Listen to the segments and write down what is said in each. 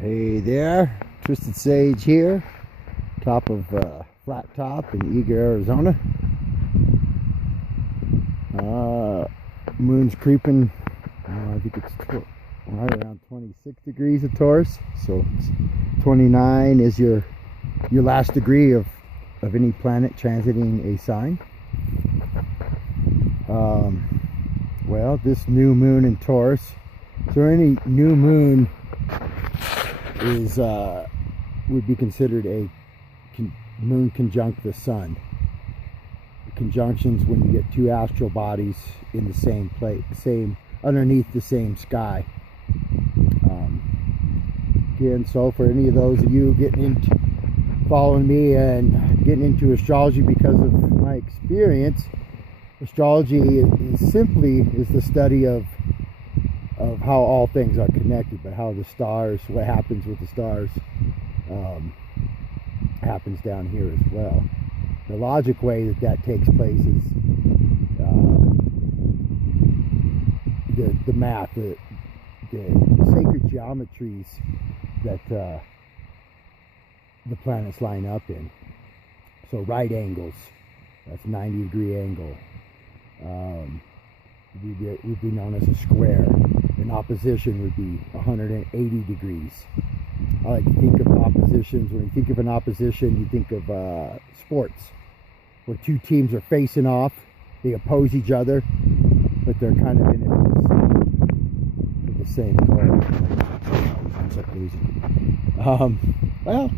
Hey there, Twisted Sage here, top of Flat Top in Eager, Arizona. Moon's creeping, I think it's right around 26 degrees of Taurus, so it's 29 is your last degree of any planet transiting a sign. Well, this new moon in Taurus, so any new moon is would be considered a moon conjunct the sun. The conjunctions when you get two astral bodies in the same place, underneath the same sky. Again, so for any of those of you following me and getting into astrology because of my experience, astrology is the study of how all things are connected, but how the stars, what happens with the stars, happens down here as well. The logic way that takes place is the math, the sacred geometries that the planets line up in. So right angles, that's 90-degree angle, would be known as a square. An opposition would be 180 degrees. I like to think of oppositions. When you think of an opposition, you think of sports, where two teams are facing off. They oppose each other, but they're kind of in it for the same goal. Ends up losing. Well,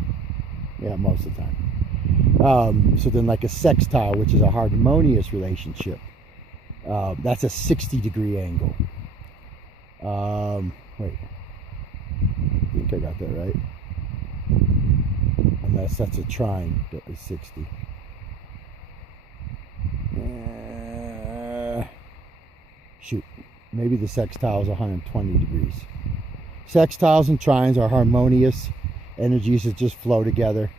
yeah, most of the time. So then, like a sextile, which is a harmonious relationship, that's a 60-degree angle. Wait, I think I got that right, unless that's a trine that is 60. Shoot, maybe the sextile is 120 degrees. Sextiles and trines are harmonious energies that just flow together.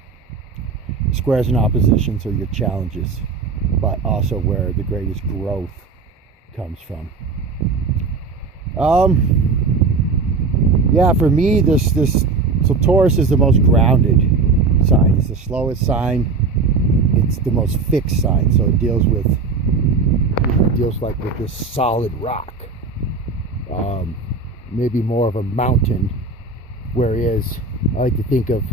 Squares and oppositions are your challenges, but also where the greatest growth comes from. Yeah, for me, so Taurus is the most grounded sign. It's the slowest sign. It's the most fixed sign. So it deals with this solid rock, maybe more of a mountain. Whereas I like to think of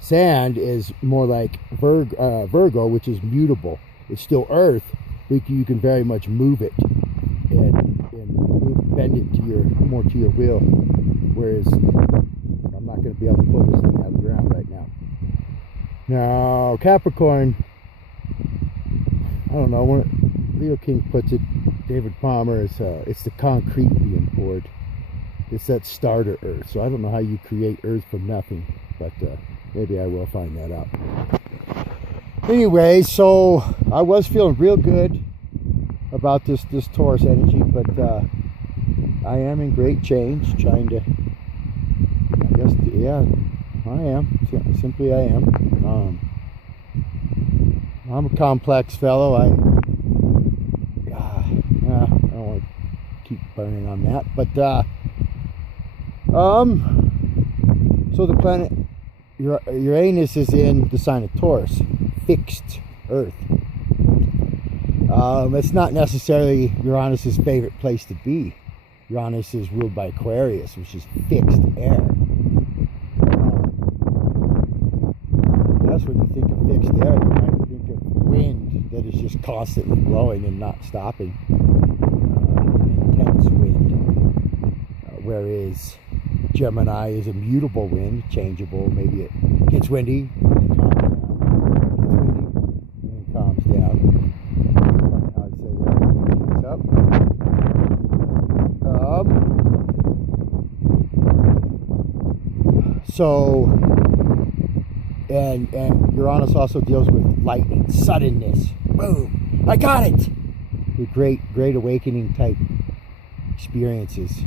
sand as more like Virgo, which is mutable. It's still Earth, but you can very much move it and bend it more to your will. Whereas I'm not going to be able to pull this thing out of the ground right now. Now Capricorn, I don't know, when Leo King puts it, David Palmer, is it's the concrete being poured. It's that starter Earth. So I don't know how you create Earth from nothing, but maybe I will find that out. Anyway, so I was feeling real good about this Taurus energy, but I am in great change, trying to, I guess, yeah, I am, simply I am. I'm a complex fellow. I don't want to keep burning on that, but so the planet Uranus is in the sign of Taurus, fixed Earth. It's not necessarily Uranus's favorite place to be. Uranus is ruled by Aquarius, which is fixed air. I guess when you think of fixed air, you might think of wind that is just constantly blowing and not stopping. Intense wind. Whereas Gemini is a mutable wind, changeable. Maybe it gets windy, and it calms down. I'd say that keeps up. So, and Uranus also deals with lightning, suddenness. Boom! I got it. The great awakening type experiences.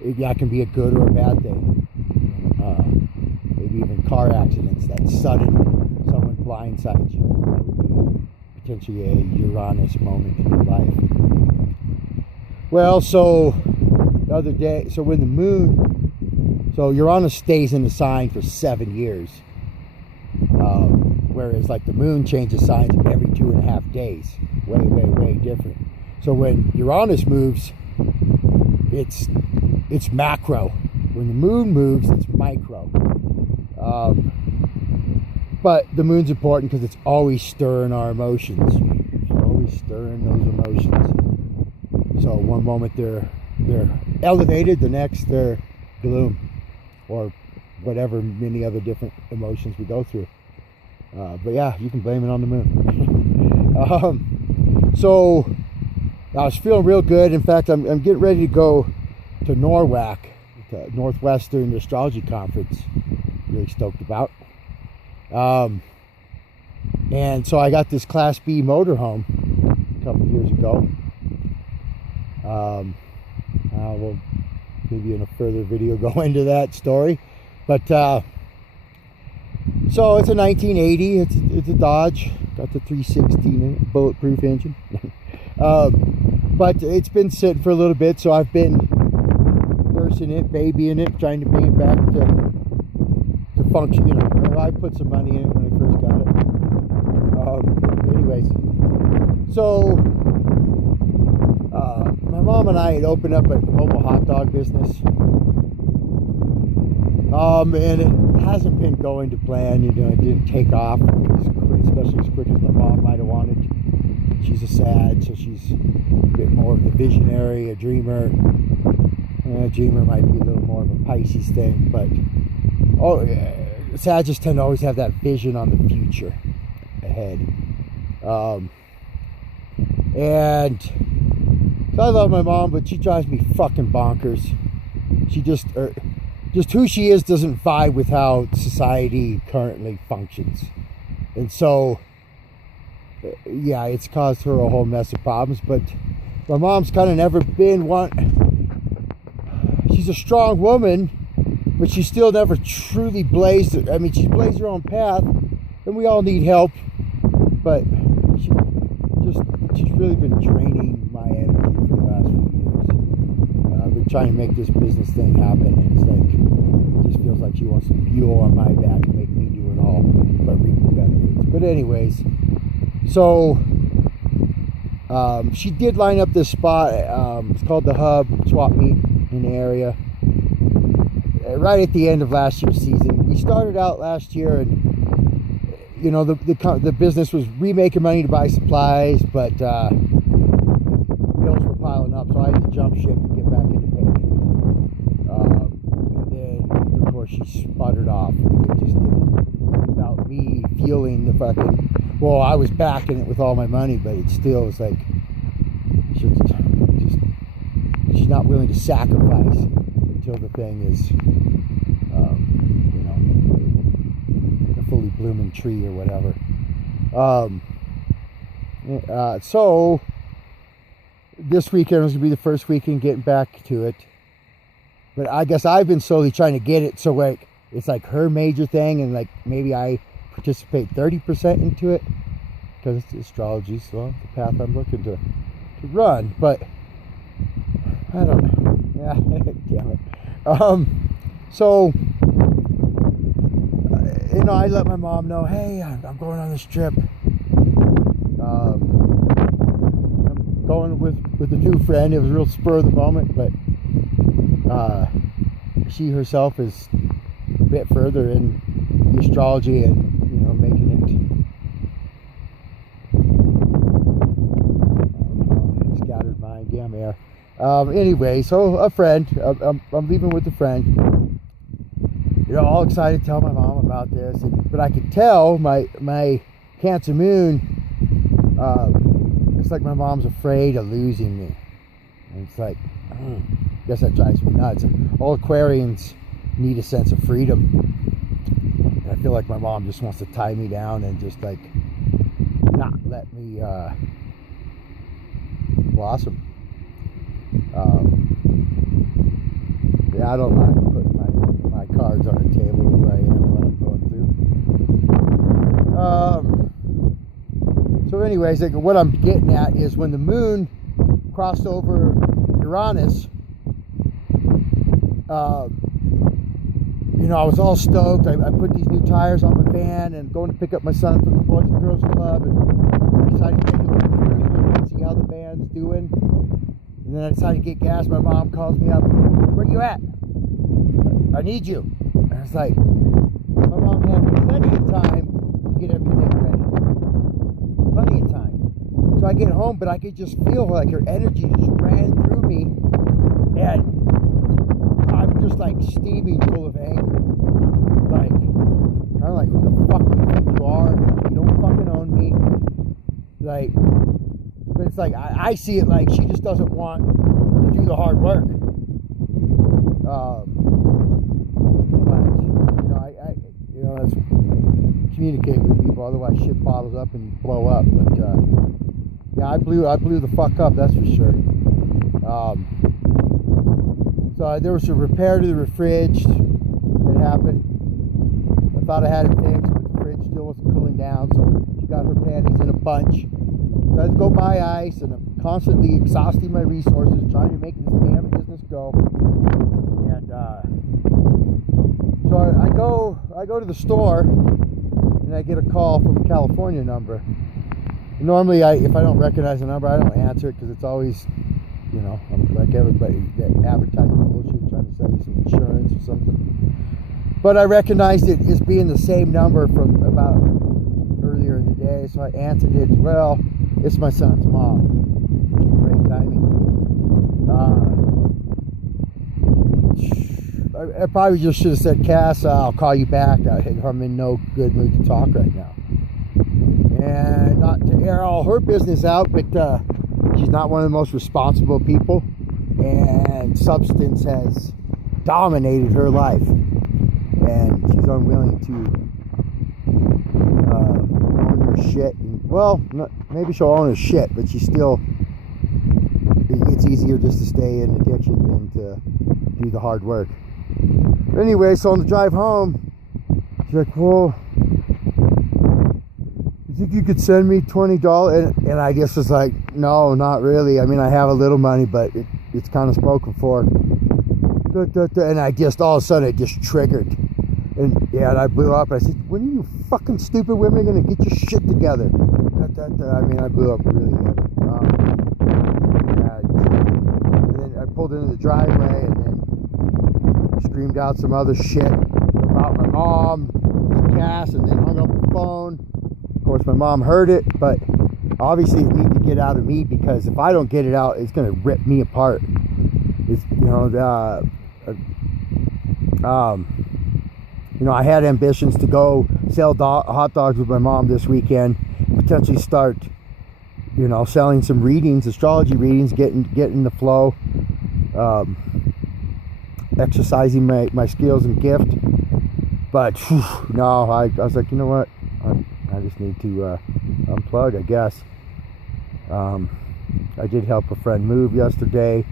That can be a good or a bad thing. Maybe even car accidents. That sudden, someone blindsides you. That would be potentially a Uranus moment in your life. Well, so the other day, so when the moon So Uranus stays in the sign for 7 years. Whereas like the moon changes signs every 2.5 days. Way different. So when Uranus moves, it's macro. When the moon moves, it's micro. But the moon's important because it's always stirring our emotions. It's always stirring those emotions. So one moment they're elevated, the next they're gloom, or whatever many other different emotions we go through. But yeah, you can blame it on the moon. So I was feeling real good. In fact, I'm getting ready to go to NORWAC, the Northwestern Astrology Conference. Really stoked about. And so I got this Class B motorhome a couple of years ago. We'll maybe in a further video go into that story. But so it's a 1980. It's a Dodge. Got the 316 in it, bulletproof engine. But it's been sitting for a little bit, so I've been nursing it, babying it, trying to bring it back to function. You know, I put some money in it when I first got it. Anyways, so my mom and I had opened up a mobile hot dog business. And it hasn't been going to plan. You know, it didn't take off, especially as quick as my mom might have wanted. She's a Sag, so she's a bit more of the visionary, a dreamer. Dreamer might be a little more of a Pisces thing, but Sagittarius tend to always have that vision on the future ahead. And so I love my mom, but she drives me fucking bonkers. She just who she is doesn't vibe with how society currently functions. And so, yeah, it's caused her a whole mess of problems, but my mom's kind of never been one. She's a strong woman, but she still never truly blazed it. I mean, she blazed her own path, and we all need help, but she's really been draining my energy for the last few years. I've been trying to make this business thing happen, and it's like, it just feels like she wants to mule on my back and make me do it all, but reap the benefits. But anyways, so she did line up this spot. It's called the Hub Swap Meet in the area. Right at the end of last year's season, we started out last year, and you know the business was remaking money to buy supplies, but bills were piling up, so I had to jump ship and get back into paying. And then, of course, she sputtered off. It just didn't, without me feeling the fucking. Well, I was backing it with all my money, but it still was like she's not willing to sacrifice until the thing is, you know, a fully blooming tree or whatever. So this weekend was gonna be the first weekend getting back to it, but I guess I've been slowly trying to get it so like it's like her major thing, and like maybe I participate 30% into it because it's astrology, so the path I'm looking to run. But I don't know. Yeah, damn it. So you know, I let my mom know, hey, I'm going on this trip. I'm going with a new friend. It was a real spur of the moment, but she herself is a bit further in the astrology and, you know, making it scattered mind, damn air. Anyway, so a friend, I'm leaving with a friend. You know, all excited to tell my mom about this, but I could tell my Cancer Moon, it's like my mom's afraid of losing me. And it's like, I guess that drives me nuts. All Aquarians need a sense of freedom. And I feel like my mom just wants to tie me down and just like not let me blossom. Yeah, I don't mind putting my cards on the table, who I am, what I'm going through. So anyways, like, what I'm getting at is when the moon crossed over Uranus, know, I was all stoked. I put these new tires on my van and going to pick up my son from the Boys and Girls Club, and decided to take a look at and see how the van's doing. And then I decided to get gas. My mom calls me up. Where you at? I need you. And I was like, my mom had plenty of time to get everything ready. Plenty of time. So I get home, but I could just feel like her energy just ran through me. And I'm just like steaming full of anger. Like, kind of like, who the fuck do you think you are? You don't fucking own me. Like, but it's like, I see it like she just doesn't want to do the hard work. But, that's communicate with people, otherwise shit bottles up and you blow up. But, yeah, I blew the fuck up, that's for sure. So there was a repair to the fridge that happened. I thought I had it fixed, but the fridge still wasn't cooling down, so she got her panties in a bunch. So I had to go buy ice, and I'm constantly exhausting my resources trying to make this damn business go. And so I go to the store, and I get a call from a California number. Normally, if I don't recognize the number, I don't answer it because it's always, you know, I'm like everybody that advertising bullshit, trying to sell you some insurance or something. But I recognized it as being the same number from about earlier in the day, so I answered it. Well, it's my son's mom. Great timing. I probably just should have said, Cass, I'll call you back. I'm in no good mood to talk right now. And not to air all her business out, but she's not one of the most responsible people, and substance has dominated her life, and she's unwilling to own her shit. Well, maybe she'll own her shit, but she's still, it's easier just to stay in addiction than to do the hard work. Anyway, so on the drive home, she's like, well, you think you could send me $20? And I just was like, no, not really. I mean, I have a little money, but it's kind of spoken for. And I just, all of a sudden, it just triggered. And yeah, and I blew up. I said, when are you fucking stupid women going to get your shit together? I mean, I blew up really heavy. And then I pulled into the driveway and then screamed out some other shit about my mom, gas, and then hung up the phone. Of course, my mom heard it, but obviously it needed to get out of me, because if I don't get it out, it's going to rip me apart. It's, you know, I had ambitions to go sell hot dogs with my mom this weekend, potentially start, you know, selling some readings, astrology readings, getting the flow, exercising my skills and gift. But whew, no, I was like, you know what, I just need to unplug, I guess. I did help a friend move yesterday.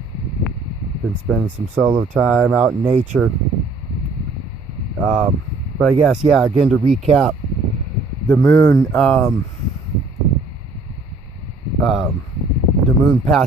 Been spending some solo time out in nature. But I guess, yeah, again, to recap, the moon passed